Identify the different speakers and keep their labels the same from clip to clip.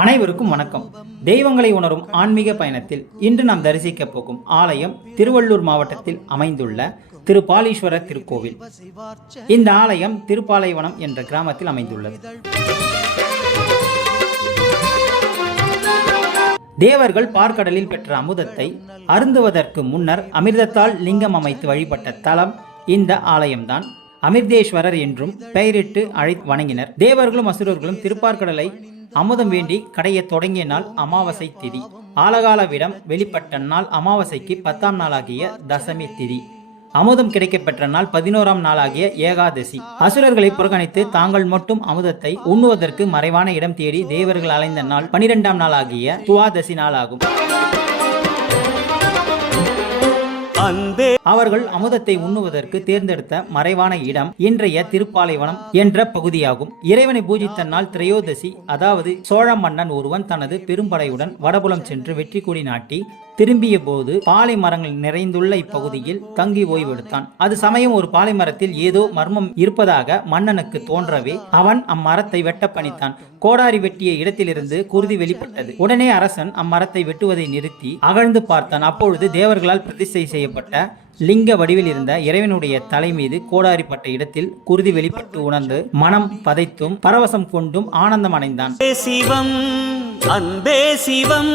Speaker 1: அனைவருக்கும் வணக்கம். தெய்வங்களை உணரும் ஆன்மீக பயணத்தில் இன்று நாம் தரிசிக்க போகும் ஆலயம் திருவள்ளூர் மாவட்டத்தில் அமைந்துள்ள திருப்பாலீஸ்வரர் திருக்கோவில். இந்த ஆலயம் திருப்பாலைவனம் என்ற கிராமத்தில் அமைந்துள்ளது. தேவர்கள் பார்க்கடலில் பெற்ற அமுதத்தை அருந்துவதற்கு முன்னர் அமிர்தத்தால் லிங்கம் அமைத்து வழிபட்ட தலம் இந்த ஆலயம்தான். அமிர்தேஸ்வரர் என்றும் பெயரிட்டு அழை வணங்கினர். தேவர்களும் அசுரர்களும் திருப்பார்கடலை அமுதம் வேண்டி கடையத் தொடங்கிய நாள் அமாவாசை திதி. ஆலகால விடம் வெளிப்பட்ட நாள் அமாவாசைக்கு பத்தாம் நாளாகிய தசமி திதி. அமுதம் கிடைக்கப்பெற்ற நாள் பதினோராம் நாளாகிய ஏகாதசி. அசுரர்களை புறக்கணித்து தாங்கள் மட்டும் அமுதத்தை உண்ணுவதற்கு மறைவான இடம் தேடி தேவர்கள் அலைந்த நாள் பனிரெண்டாம் நாளாகிய துவாதசி நாளாகும். அவர்கள் அமுதத்தை உண்ணுவதற்கு தேர்ந்தெடுத்த மறைவான இடம் இன்றைய திருப்பாலைவனம் என்ற பகுதியாகும். இறைவனை பூஜித்த நாள் திரையோதசி அதாவது சோழ மன்னன் ஒருவன் தனது பெரும்படையுடன் வடபுலம் சென்று வெற்றி கொடி நாட்டி திரும்பிய போது பாலை மரங்கள் நிறைந்துள்ள இப்பகுதியில் தங்கி ஓய்வெடுத்தான். அது சமயம் ஒரு பாலை மரத்தில் ஏதோ மர்மம் இருப்பதாக மன்னனுக்கு தோன்றவே அவன் அம்மரத்தை வெட்ட பணித்தான். கோடாரி வெட்டிய இடத்திலிருந்து குருதி வெளிப்பட்டது. உடனே அரசன் அம்மரத்தை வெட்டுவதை நிறுத்தி அகழ்ந்து பார்த்தான். அப்பொழுது தேவர்களால் பிரதிஷ்டை செய்யப்பட்ட லிங்க வடிவில் இருந்த இறைவனுடைய தலை மீது கோடாரிப்பட்ட இடத்தில் குருதி வெளிப்பட்டு உணர்ந்து மனம் பதைத்தும் பரவசம் கொண்டும் ஆனந்தம் அடைந்தான்.
Speaker 2: சிவம் அன்பே சிவம்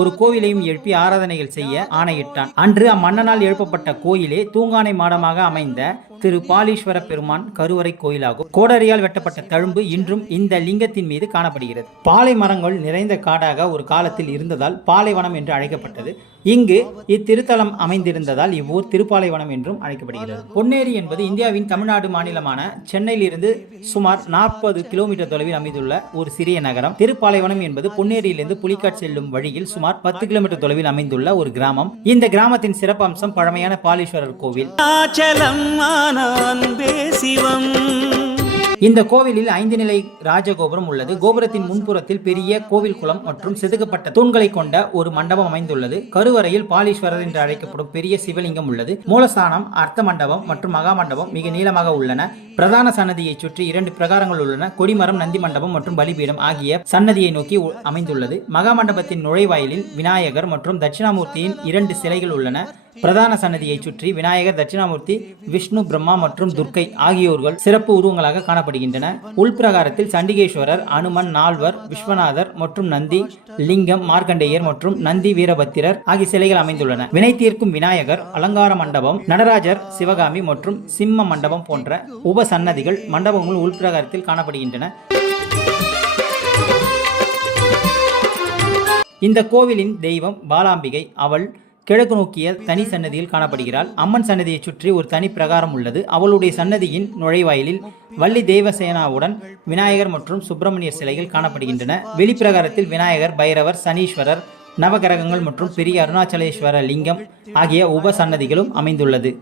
Speaker 1: ஒரு கோவிலையும் எழுப்பி ஆராதனைகள் செய்ய ஆணையிட்டான். அன்று அம்மன்னனால் எழுப்பப்பட்ட கோயிலே தூங்கானை மாடமாக அமைந்த திரு பாலீஸ்வர பெருமான் கருவறை கோயிலாகும். கோடரியால் வெட்டப்பட்ட தழும்பு இன்றும் இந்த லிங்கத்தின் மீது காணப்படுகிறது. பாலை மரங்கள் நிறைந்த காடாக ஒரு காலத்தில் இருந்ததால் பாலைவனம் என்று அழைக்கப்பட்டது. இங்கு இத்திருத்தலம் அமைந்திருந்ததால் இவ்வூர் திருப்பாலைவனம் என்றும் அழைக்கப்படுகிறது. பொன்னேரி என்பது இந்தியாவின் தமிழ்நாடு மாநிலமான சென்னையிலிருந்து சுமார் நாற்பது கிலோமீட்டர் தொலைவில் அமைந்துள்ள ஒரு சிறிய நகரம். திருப்பாலைவனம் என்பது பொன்னேரியிலிருந்து புலிக்காட் செல்லும் வழியில் சுமார் பத்து கிலோமீட்டர் தொலைவில் அமைந்துள்ள ஒரு கிராமம். இந்த கிராமத்தின் சிறப்பம்சம் பழமையான பாலீஸ்வரர் கோவில்.
Speaker 2: சிவம்.
Speaker 1: இந்த கோவிலில் ஐந்து நிலை ராஜகோபுரம் உள்ளது. கோபுரத்தின் முன்புறத்தில் பெரிய கோவில் குளம் மற்றும் செதுக்கப்பட்ட தூண்களை கொண்ட ஒரு மண்டபம் அமைந்துள்ளது. கருவறையில் பாலீஸ்வரர் என்று அழைக்கப்படும் பெரிய சிவலிங்கம் உள்ளது. மூலஸ்தானம் அர்த்த மண்டபம் மற்றும் மகா மண்டபம் மிக நீளமாக உள்ளன. பிரதான சன்னதியை சுற்றி இரண்டு பிரகாரங்கள் உள்ளன. கொடிமரம் நந்தி மண்டபம் மற்றும் பலிபீடம் ஆகிய சன்னதியை நோக்கி அமைந்துள்ளது. மகா மண்டபத்தின் நுழைவாயிலில் விநாயகர் மற்றும் தட்சிணாமூர்த்தியின் இரண்டு சிலைகள் உள்ளன. பிரதான சன்னதியை சுற்றி விநாயகர் தட்சிணாமூர்த்தி விஷ்ணு பிரம்மா மற்றும் துர்க்கை ஆகியோர்கள் சிறப்பு உருவங்களாக காணப்படுகின்றன. உள்பிரகாரத்தில் சண்டிகேஸ்வரர் அனுமன் நால்வர் விஸ்வநாதர் மற்றும் நந்தி லிங்கம் மார்க்கண்டேயர் மற்றும் நந்தி வீரபத்திரர் ஆகிய சிலைகள் அமைந்துள்ளன. வினை தீர்க்கும் விநாயகர் அலங்கார மண்டபம் நடராஜர் சிவகாமி மற்றும் சிம்ம மண்டபம் போன்ற உப சன்னதிகள் மண்டபங்கள் உள்பிரகாரத்தில் காணப்படுகின்றன. இந்த கோவிலின் தெய்வம் பாலாம்பிகை. அவள் கிழக்கு நோக்கிய தனி சன்னதியில் காணப்படுகிறாள். அம்மன் சன்னதியை சுற்றி ஒரு தனி பிரகாரம் உள்ளது. அவளுடைய சன்னதியின் நுழைவாயிலில் வள்ளி தேவசேனாவுடன் விநாயகர் மற்றும் சுப்பிரமணியர் சிலைகள் காணப்படுகின்றன. வெளிப்பிரகாரத்தில் விநாயகர் பைரவர் சனீஸ்வரர் நவகிரகங்கள் மற்றும் பெரிய அருணாச்சலேஸ்வர லிங்கம் ஆகிய உப சன்னதிகளும் அமைந்துள்ளது.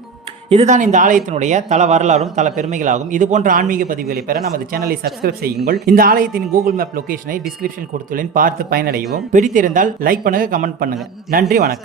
Speaker 1: இதுதான் இந்த ஆலயத்தினுடைய தல வரலாறும் தல பெருமைகளாகும். இது போன்ற ஆன்மீக பதிவுகளை பெற நமது சேனலை சப்ஸ்கிரைப் செய்யுங்கள். இந்த ஆலயத்தின் கூகுள் மேப் லொகேஷனை டிஸ்கிரிப்ஷன் கொடுத்துள்ளேன். பார்த்து பயனடையவும். பிடித்திருந்தால் லைக் பண்ணுங்க கமெண்ட் பண்ணுங்க. நன்றி வணக்கம்.